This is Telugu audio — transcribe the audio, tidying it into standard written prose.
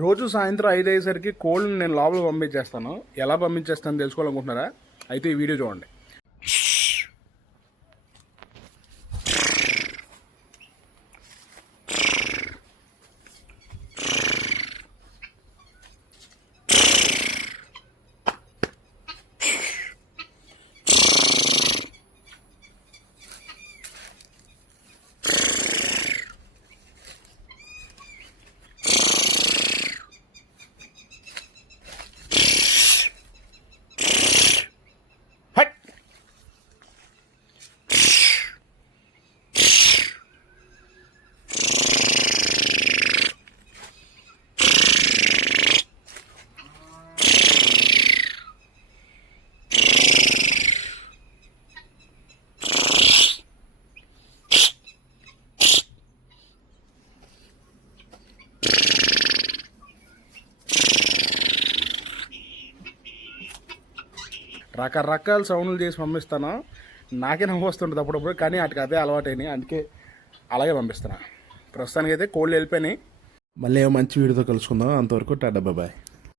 రోజు సాయంత్రం 5 అయ్యేసరికి కోళ్ళని నేను లోపల పంపించేస్తాను. ఎలా పంపించేస్తాను తెలుసుకోవాలనుకుంటున్నారా? అయితే ఈ వీడియో చూడండి. హట్! రకరకాల సౌండ్లు చేసి పంపిస్తాను. నాకే నవ్వు వస్తుంటుంది అప్పుడప్పుడు, కానీ వాటికి అదే అలవాటైనాయి, అందుకే అలాగే పంపిస్తాను. ప్రస్తుతానికైతే కోళ్ళు వెళ్ళిపోయినాయి. మళ్ళీ మంచి వీడియోతో కలుసుకుందాం. అంతవరకు టాటా బాయ్.